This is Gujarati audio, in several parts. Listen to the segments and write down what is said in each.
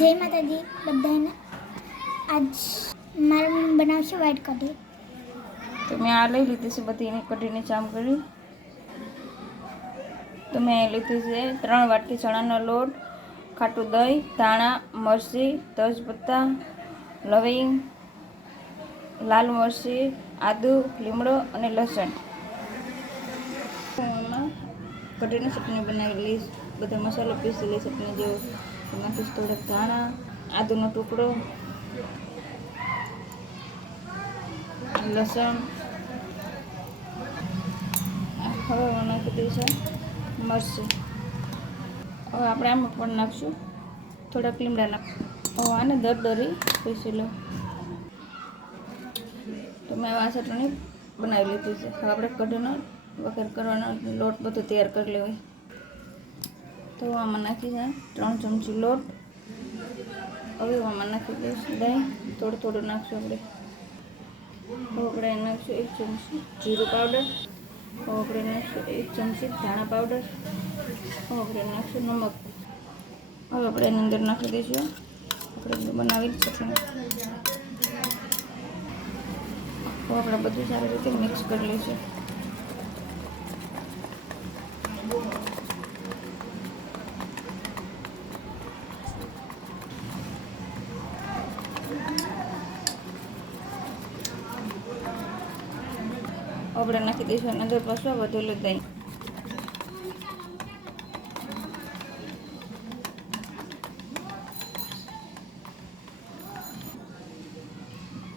જય માતાજી બધાને। આજ મારા મમ્મી બનાવશે વ્હાઈટ કઢી। તો મેં આ લઈ લીધી છે બધી એની કઢીની ચામ કરી। તો મેં લીધી છે 3 વાટકી ચણાનો લોટ, ખાટું દહીં, ધાણા, મરચી, તેજપત્તા, લવિંગ, લાલ મરચી, આદુ, લીમડો અને લસણ। એમાં કઢીની ચટણી બનાવી લઈશ, બધા મસાલો પીસી લઈશ ચટણી જેવો। નાખીશ થોડાક ધાણા, આદુનો ટુકડો, લસણ। હવે નાખી દઈશું મરચી। હવે આપણે આમાં પણ નાખશું થોડાક લીમડા નાખ। હવે આને દરદરી પીસી લો। તો મેં આ ચટણી બનાવી લીધી છે। હવે આપણે કઢીનો વઘાર કરવાનો લોટ બધો તૈયાર કરી લેવાય। તો આમાં નાખી છે 3 ચમચી લોટ। હવે આમાં નાખી દઈશું દહીં, થોડું થોડું નાખશું આપણે। હવે આપણે નાખીશું 1 ચમચી જીરું પાવડર। હવે આપણે નાખીશું 1 ચમચી ધાણા પાવડર। હવે આપણે નાખીશું નમક। હવે આપણે એની અંદર નાખી દઈશું આપણે બનાવેલી ચટણી। હવે આપણે બધું સારી રીતે મિક્સ કરી લઈશું। આપણે નાખી દઈશું એની અંદર પાછું વધેલું દહીં।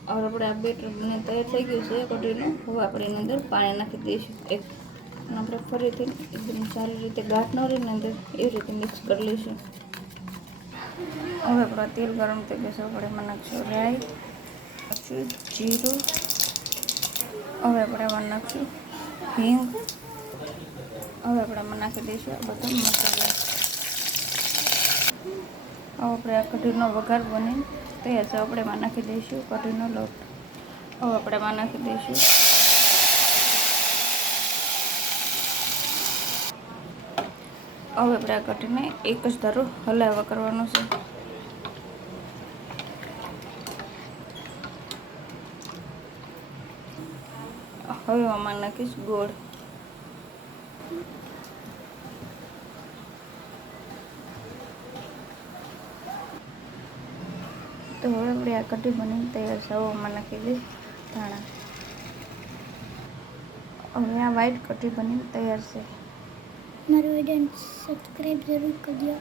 હવે આપણે આ બેટર બને તૈયાર થઈ ગયું છે કઢીનું। હવે આપણે એની અંદર પાણી નાખી દઈશું અને આપણે ફરીથી એકદમ સારી રીતે ગાંઠ ન રહે ને અંદર એવી રીતે મિક્સ કરી લઈશું। હવે આપણું તેલ ગરમ થઈ ગયું છે। આપણે એમાં નાખીશું રાઈ, નાખીશું જીરું। હવે આપણે એમાં નાખીશું હિંગ। હવે આપણે એમાં નાખી દઈશું બધા મસાલા। હવે આપણે આ કઢીનો વઘાર બની તૈયાર છે। આપણે એમાં નાખી દઈશું કઢીનો લોટ। હવે આપણે એમાં નાખી દઈશું હવે આપણે આ કઢીને એક જ ધારો હલાવવા કરવાનો છે। હવે આમાં નાખીશ ગોળ। તો હવે આપણે આ કઢી બનીને તૈયાર છે। હવે આમાં નાખી દઈશ ધાણા। હવે આ વ્હાઈટ કઢી બનીને તૈયાર છે। મારું વિડીયો સબસ્ક્રાઈબ જરૂર કરજો।